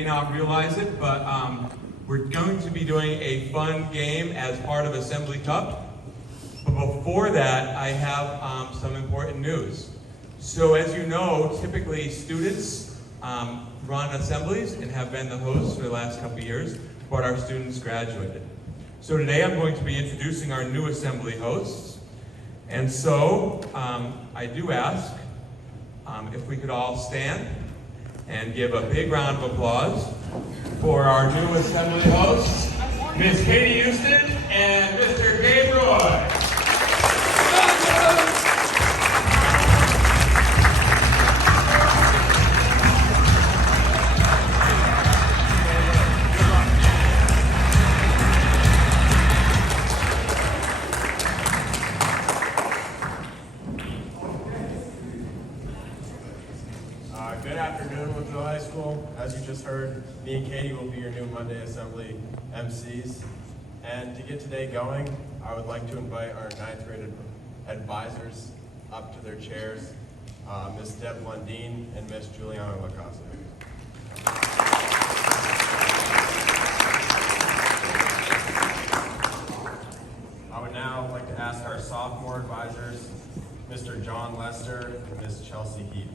may not realize it, but we're going to be doing a fun game as part of Assembly Cup. But before that, I have some important news. So as you know, typically students run assemblies and have been the hosts for the last couple of years, but our students graduated. So today I'm going to be introducing our new assembly hosts. And so I do ask if we could all stand and give a big round of applause for our new assembly hosts, Ms. Katie Houston and Mr. Gabe Roy. Good afternoon, Woodsville High School. As you just heard, me and Katie will be your new Monday Assembly MCs. And to get today going, I would like to invite our 9th grade advisors up to their chairs, Ms. Deb Lundeen and Ms. Juliana Lacoste. I would now like to ask our sophomore advisors, Mr. John Lester and Ms. Chelsea Heath.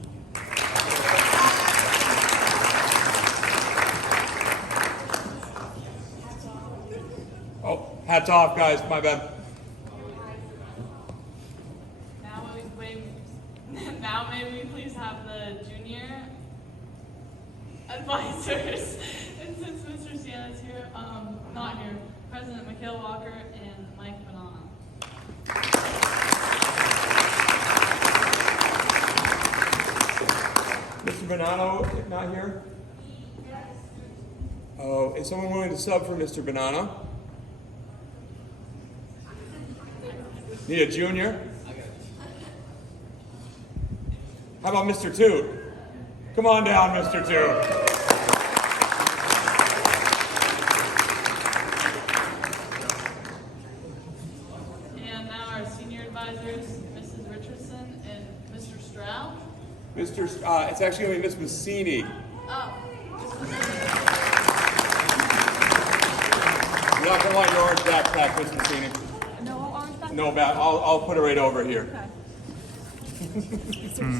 Oh, hats off, guys. My bad. Now may we please have the junior advisors. And since Mr. Sienna's here, not here, President Mikhail Walker and Mike Banana. Mr. Bonanno, not here? Oh, is someone willing to sub for Mr. Bonanno? Need a junior? How about Mr. Toot? Come on down, Mr. Toot. And now our senior advisors, Mrs. Richardson and Mr. Stroud. It's actually going to be Miss Messini. Oh. You're not going to want your orange backpack, Miss Messini. No orange backpack? No, I'll put it right over here. Okay.